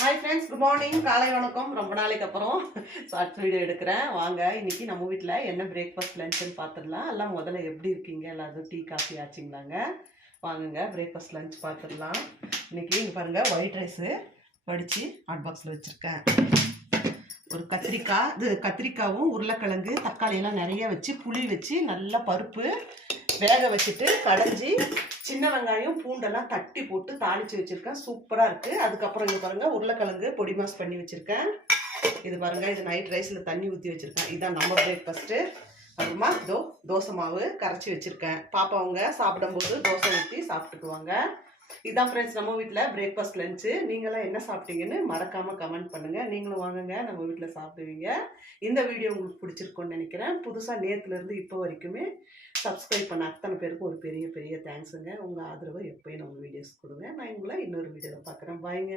Hi friends, good morning. காலை வணக்கம். ரொம்ப நாளைக்கு அப்புறம் ஷார்ட்ஸ் வீடியோ எடுக்கிறேன். வாங்க, இன்னைக்கு நம்ம வீட்டில் என்ன பிரேக்ஃபாஸ்ட் லஞ்சுன்னு பார்த்துடலாம். எல்லாம் முதல்ல எப்படி இருக்கீங்க? எல்லாரும் டீ காஃபி ஆச்சுங்களாங்க? வாங்குங்க, பிரேக்ஃபாஸ்ட் லஞ்ச் பார்த்துடலாம். இன்னைக்கு இங்கே பாருங்கள், ஒயிட் ரைஸு வடித்து ஹாட் பாக்ஸில் வச்சுருக்கேன். ஒரு கத்திரிக்காய், இது கத்திரிக்காவும் உருளைக்கிழங்கு தக்காளியெல்லாம் நிறைய வச்சு புளி வச்சு நல்லா பருப்பு வேக வச்சுட்டு கடைஞ்சி சின்ன வெங்காயம் பூண்டெல்லாம் தட்டி போட்டு தாளித்து வச்சுருக்கேன். சூப்பராக இருக்குது. அதுக்கப்புறம் இங்கே பாருங்கள், உருளைக்கிழங்கு பொடி மாஸ் பண்ணி வச்சுருக்கேன். இது பாருங்கள், இது நைட் ரைஸில் தண்ணி ஊற்றி வச்சுருக்கேன். இதுதான் நம்ம பிரேக்ஃபாஸ்ட்டு. அப்புறமா தோசை மாவு கரைச்சி வச்சுருக்கேன். பாப்பாவங்க சாப்பிடும்போது தோசை ஊற்றி சாப்பிட்டுக்குவாங்க. இதான் ஃப்ரெண்ட்ஸ் நம்ம வீட்டில் பிரேக்ஃபாஸ்ட் லஞ்சு. நீங்களாம் என்ன சாப்பிட்டீங்கன்னு மறக்காமல் கமெண்ட் பண்ணுங்கள். நீங்களும் வாங்குங்க, நம்ம வீட்டில் சாப்பிடுவீங்க. இந்த வீடியோ உங்களுக்கு பிடிச்சிருக்குன்னு நினைக்கிறேன். புதுசாக நேற்றுலேருந்து இப்போ வரைக்குமே சப்ஸ்கிரைப் பண்ண அத்தனை பேருக்கும் ஒரு பெரிய பெரிய தேங்க்ஸுங்க. உங்கள் ஆதரவை எப்போயும் நம்ம வீடியோஸ் கொடுங்க. நான் உங்களை இன்னொரு வீடியோவில் பார்க்குறேன். பாய்ங்க.